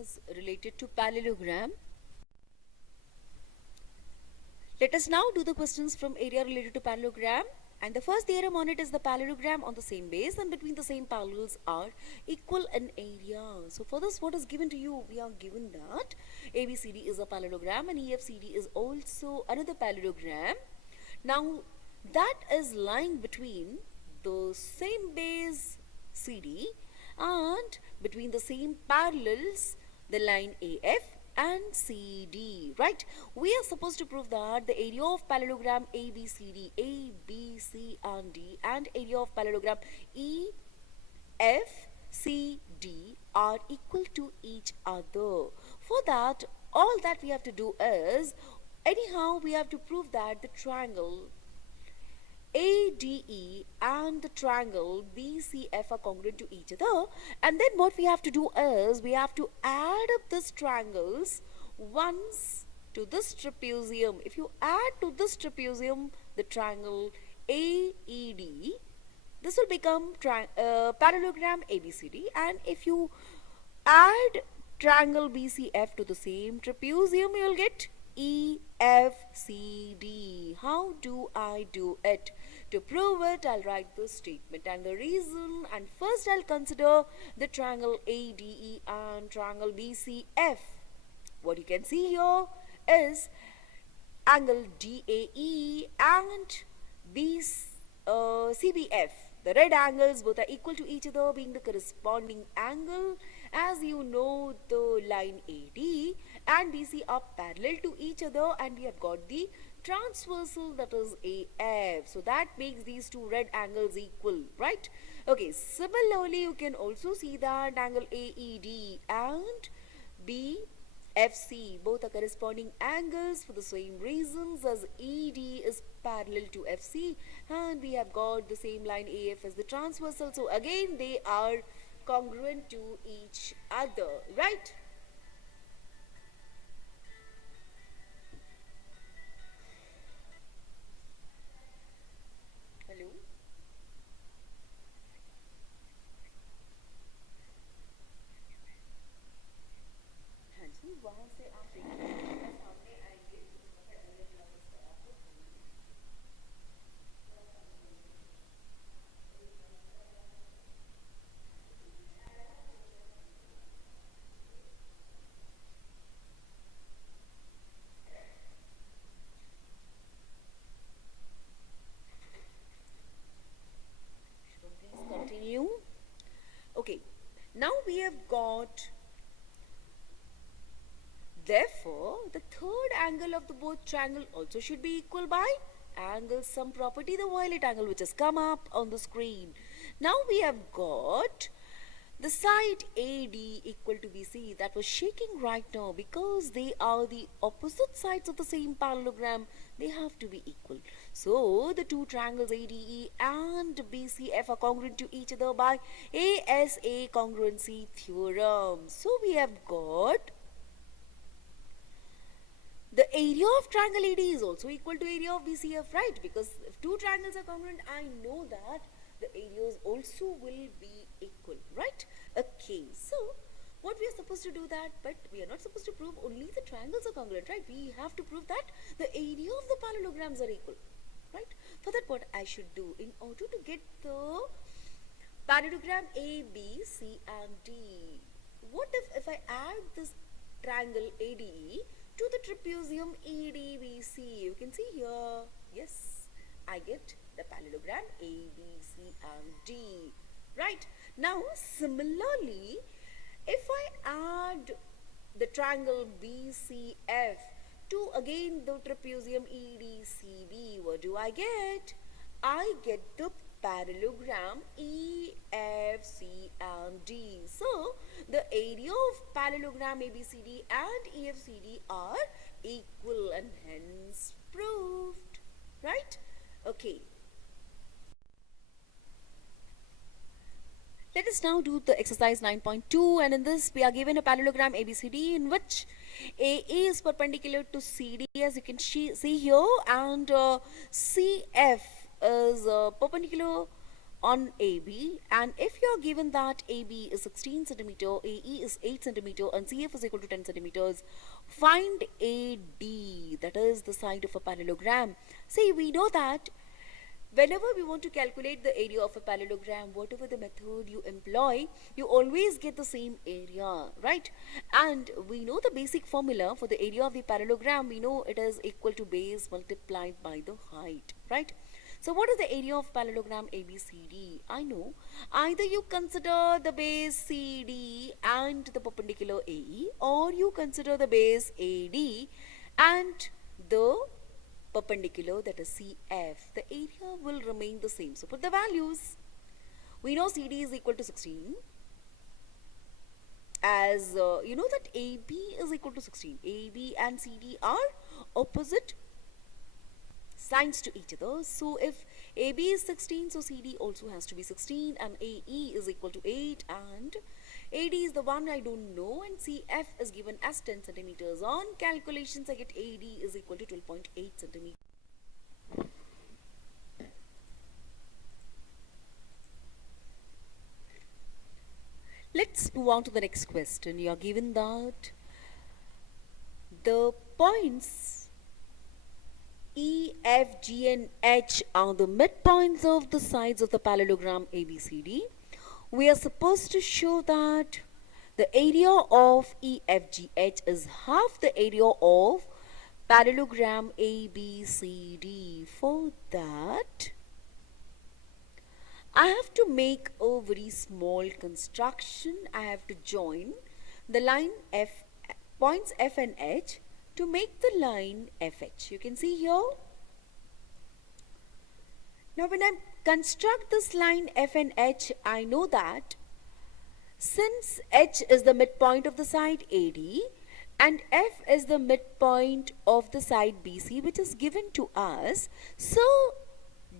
areas related to parallelogram. Let us now do the questions from area related to parallelogram. And the first theorem on it is the parallelogram on the same base and between the same parallels are equal in area. So for this, what is given to you? We are given that ABCD is a parallelogram and EFCD is also another parallelogram. Now that is lying between the same base CD and between the same parallels, the line AF and CD, right? We are supposed to prove that the area of parallelogram ABCD, A, B, C and D, and area of parallelogram E, F, C, D are equal to each other. For that, all that we have to do is, anyhow, we have to prove that the triangle ADE and the triangle BCF are congruent to each other, and then what we have to do is we have to add up these triangles once to this trapezium. If you add to this trapezium the triangle AED, this will become parallelogram ABCD, and if you add triangle BCF to the same trapezium, you will get EFCD. How do I do it? To prove it, I'll write this statement and the reason, and first I'll consider the triangle ADE and triangle BCF. What you can see here is angle DAE and CBF. The red angles both are equal to each other, being the corresponding angle. As you know, the line AD and BC are parallel to each other, and we have got the transversal, that is AF. So that makes these two red angles equal, right? Okay, similarly, you can also see that angle AED and BFC both are corresponding angles for the same reasons, as ED is parallel to FC and we have got the same line AF as the transversal. So again, they are congruent to each other, right? Hello? हाँ जी, वहाँ से आप देखिए, मेरे सामने आएंगे तो थोड़ा सा अलग वापस से आपको continue. Okay, now we have got, therefore the third angle of the both triangle also should be equal by angle sum property, the violet angle which has come up on the screen. Now we have got the side AD equal to BC. That was shaking right now because they are the opposite sides of the same parallelogram. They have to be equal. So the two triangles ADE and BCF are congruent to each other by ASA congruency theorem. So we have got the area of triangle AD is also equal to area of BCF, right? Because if two triangles are congruent, I know that the areas also will be equal, right? Okay, so what we are supposed to do that, but we are not supposed to prove only the triangles are congruent, right? We have to prove that the area of the parallelograms are equal, right? For that, what I should do in order to get the parallelogram A, B, C and D, what if I add this triangle ADE to the trapezium ADBC? You can see here, yes, I get the parallelogram A, B, C and D, right? Now similarly, if I add the triangle BCF to again the trapezium EDCB, what do I get? I get the parallelogram EFC and D. So the area of parallelogram ABCD and EFCD are equal and hence proved, right? Okay. Let us now do the exercise 9.2, and in this we are given a parallelogram ABCD in which AE is perpendicular to CD, as you can see here, and CF is perpendicular on AB, and if you are given that AB is 16 centimeter, AE is 8 centimeter, and CF is equal to 10 centimeters, find AD, that is the side of a parallelogram. See, we know that whenever we want to calculate the area of a parallelogram, whatever the method you employ, you always get the same area, right? And we know the basic formula for the area of the parallelogram. We know it is equal to base multiplied by the height, right? So what is the area of parallelogram ABCD? I know either you consider the base CD and the perpendicular AE, or you consider the base AD and the perpendicular, that is CF. The area will remain the same. So put the values. We know CD is equal to 16, as you know that AB is equal to 16. AB and CD are opposite sides to each other. So if AB is 16, so CD also has to be 16, and AE is equal to 8, and AD is the one I don't know, and CF is given as 10 centimeters. On calculations, I get AD is equal to 12.8 centimeters. Let's move on to the next question. You are given that the points E, F, G and H are the midpoints of the sides of the parallelogram ABCD. We are supposed to show that the area of EFGH is half the area of parallelogram ABCD. For that, I have to make a very small construction. I have to join the line F, points F and H, to make the line FH. You can see here. Now when I construct this line F and H, I know that since H is the midpoint of the side AD and F is the midpoint of the side BC, which is given to us, so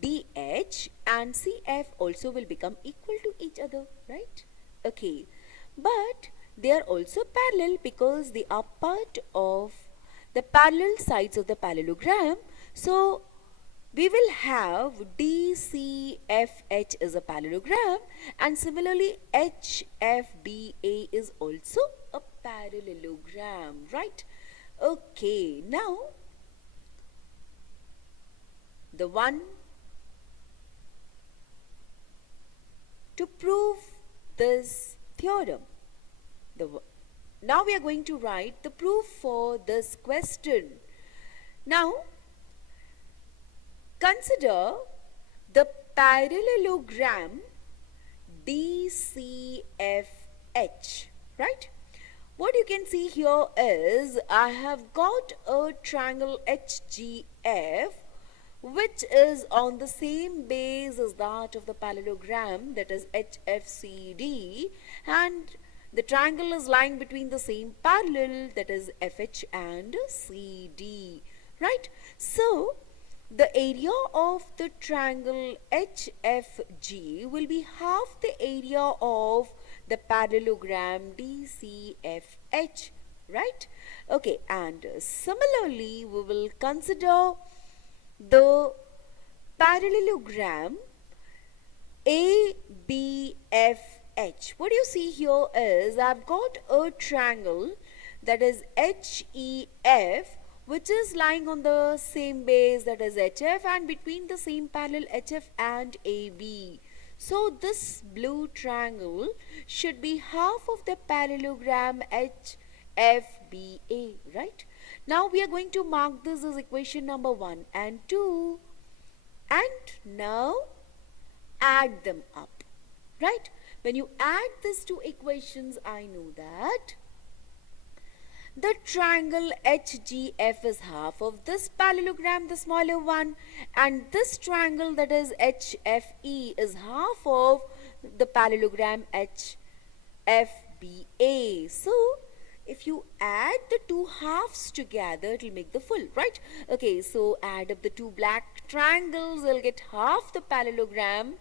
DH and CF also will become equal to each other, right? Okay, but they are also parallel because they are part of the parallel sides of the parallelogram. So we will have DCFH is a parallelogram, and similarly HFBA is also a parallelogram, right? Okay, now the one to prove this theorem, now we are going to write the proof for this question. Now consider the parallelogram DCFH, right? What you can see here is I have got a triangle HGF which is on the same base as that of the parallelogram, that is HFCD, and the triangle is lying between the same parallel, that is FH and CD, right? So the area of the triangle HFG will be half the area of the parallelogram DCFH, right? Okay, and similarly we will consider the parallelogram ABFH. What you see here is I've got a triangle, that is HEF, which is lying on the same base, that is HF, and between the same parallel HF and AB. So this blue triangle should be half of the parallelogram HFBA, right? Now we are going to mark this as equation number 1 and 2, and now add them up, right? When you add these two equations, I know that the triangle HGF is half of this parallelogram, the smaller one, and this triangle, that is HFE, is half of the parallelogram HFBA. So if you add the two halves together, it will make the full, right? Okay, so add up the two black triangles, you'll get half the parallelogram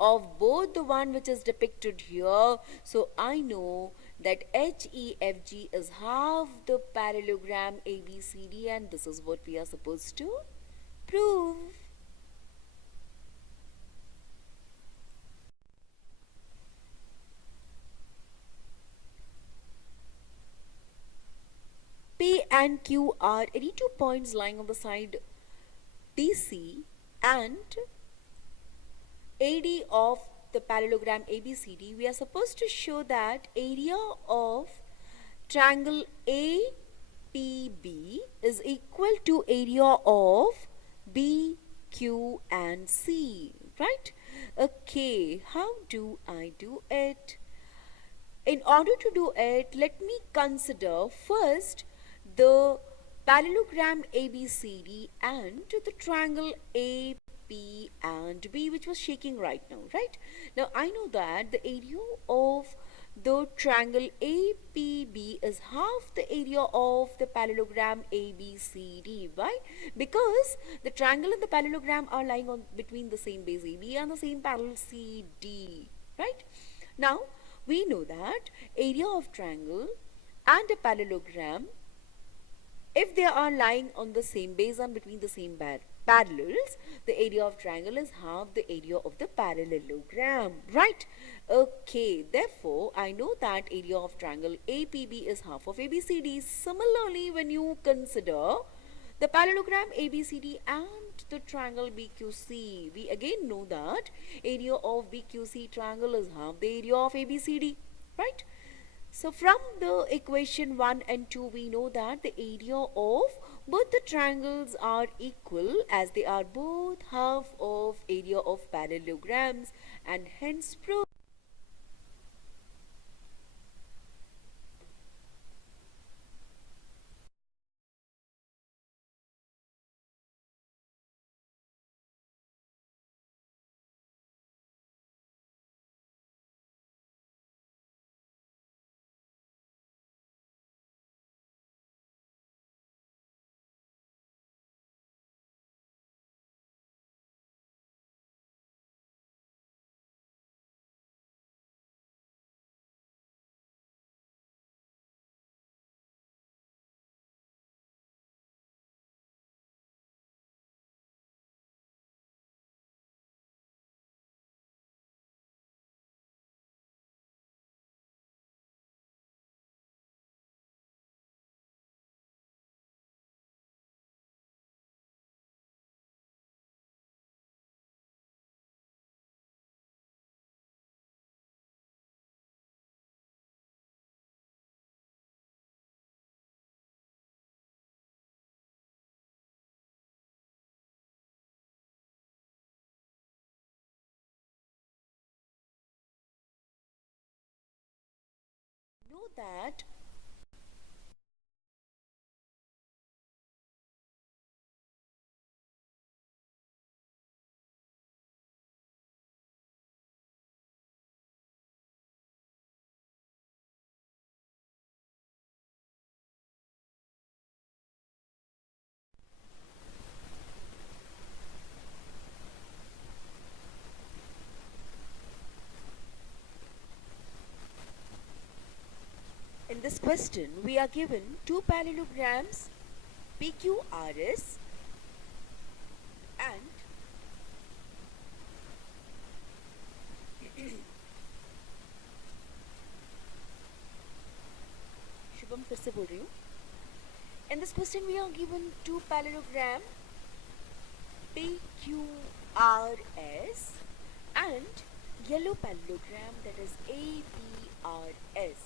of both the one which is depicted here. So I know that HEFG is half the parallelogram ABCD, and this is what we are supposed to prove. and Q are any two points lying on the side DC and AD of the parallelogram ABCD, we are supposed to show that area of triangle APB is equal to area of BQ and C, right? Okay, how do I do it? In order to do it, let me consider first the parallelogram ABCD and the triangle AP and B, which was shaking right now, right? Now I know that the area of the triangle APB is half the area of the parallelogram ABCD. Why? Because the triangle and the parallelogram are lying on between the same base AB and the same parallel CD, right? Now we know that area of triangle and a parallelogram, if they are lying on the same base and between the same parallels, the area of triangle is half the area of the parallelogram, right? Okay, therefore I know that area of triangle APB is half of ABCD. Similarly, when you consider the parallelogram ABCD and the triangle BQC, we again know that area of BQC triangle is half the area of ABCD, right? So from the equation 1 and 2, we know that the area of both the triangles are equal, as they are both half of area of parallelograms, and hence prove. Know that in this question we are given two parallelograms PQRS and Shubham फिर से बोल रही हूँ. In this question we are given two parallelogram PQRS and yellow parallelogram, that is ABRS.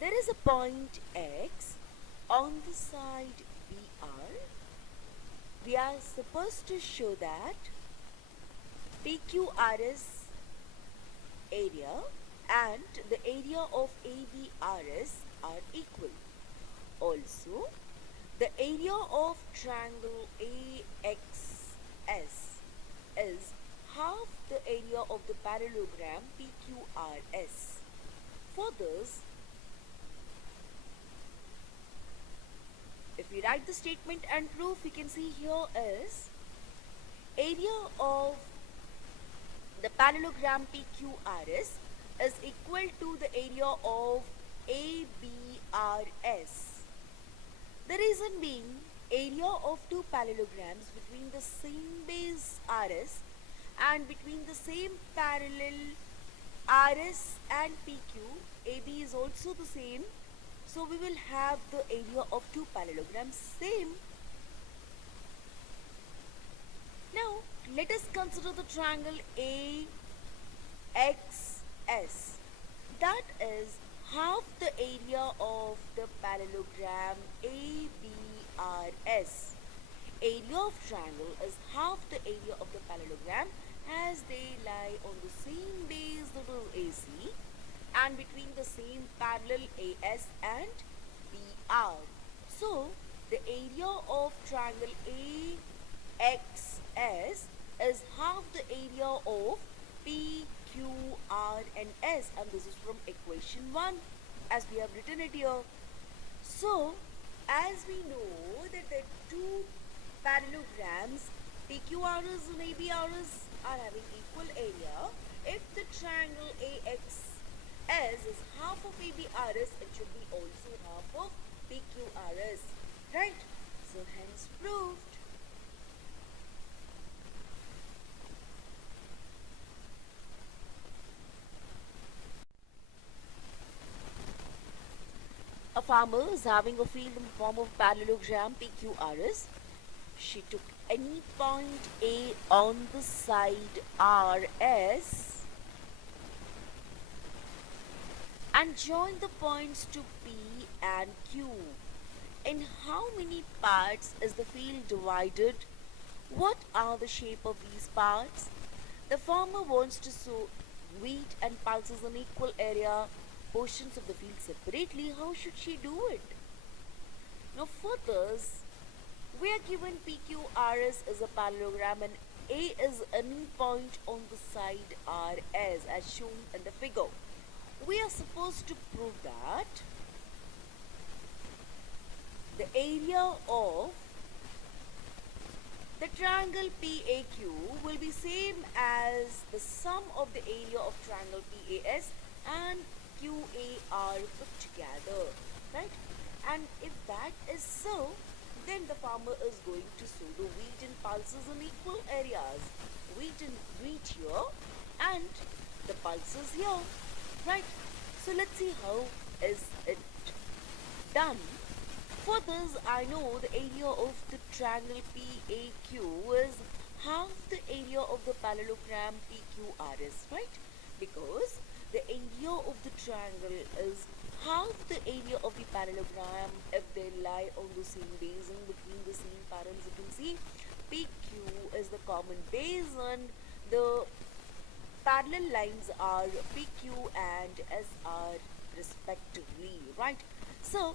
There is a point X on the side BR. We are supposed to show that PQRS area and the area of ABRS are equal. Also, the area of triangle AXS is half the area of the parallelogram PQRS. For this, if we write the statement and proof, we can see here is area of the parallelogram PQRS is equal to the area of ABRS. The reason being, area of two parallelograms between the same base RS and between the same parallel RS and PQ, AB is also the same. So we will have the area of two parallelograms same. Now let us consider the triangle AXS. That is half the area of the parallelogram ABRS. Area of triangle is half the area of the parallelogram as they lie on the same base, that is AC, and between the same parallel AS and BR. So the area of triangle AXS is half the area of PQR and S, and this is from equation 1 as we have written it here. So as we know that the two parallelograms PQRS and ABRS are having equal area, if the triangle AXS is half of ABRS, it should be also half of PQRS, right? So hence proved. A farmer is having a field in the form of parallelogram PQRS. She took any point A on the side RS and joined the points to P and Q. In how many parts is the field divided? What are the shape of these parts? The farmer wants to sow wheat and pulses in equal area portions of the field separately. How should she do it? Now for this, we are given PQRS is a parallelogram and A is any point on the side RS as shown in the figure. We are supposed to prove that the area of the triangle PAQ will be same as the sum of the area of triangle PAS and QAR put together, right? And if that is so, then the farmer is going to sow the wheat and pulses in equal areas. Wheat here and the pulses here, right? So let's see how is it done. For this, I know the area of the triangle PAQ is half the area of the parallelogram PQRS, right? Because the area of the triangle is half the area of the parallelogram if they lie on the same base and between the same parallels. You can see PQ is the common base and the parallel lines are PQ and SR respectively, right? So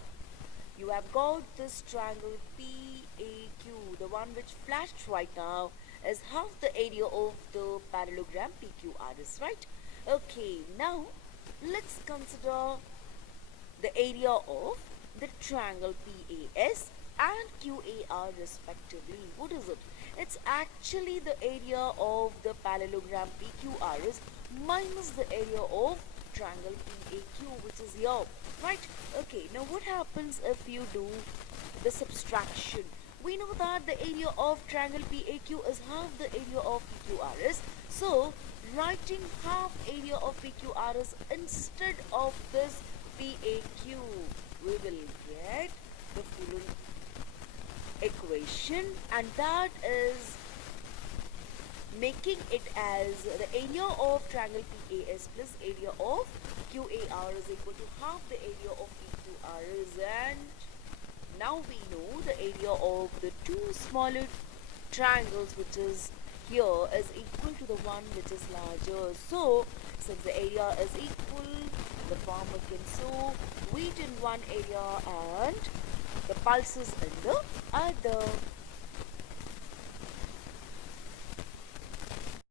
you have got this triangle PAQ, the one which flashed right now, is half the area of the parallelogram PQRS, right? Okay, now let's consider the area of the triangle PAS and QAR respectively. What is it? It's actually the area of the parallelogram PQRS minus the area of triangle PAQ, which is here, right? Okay, now what happens if you do the subtraction? We know that the area of triangle PAQ is half the area of PQRS. So writing half area of PQRS instead of this PAQ, we will get the following equation, and that is making it as the area of triangle PAS plus area of QAR is equal to half the area of PQRS, and now we know the area of the two smaller triangles which is here is equal to the one which is larger. So since the area is equal, the farmer can sow wheat in one area and the pulses in the other.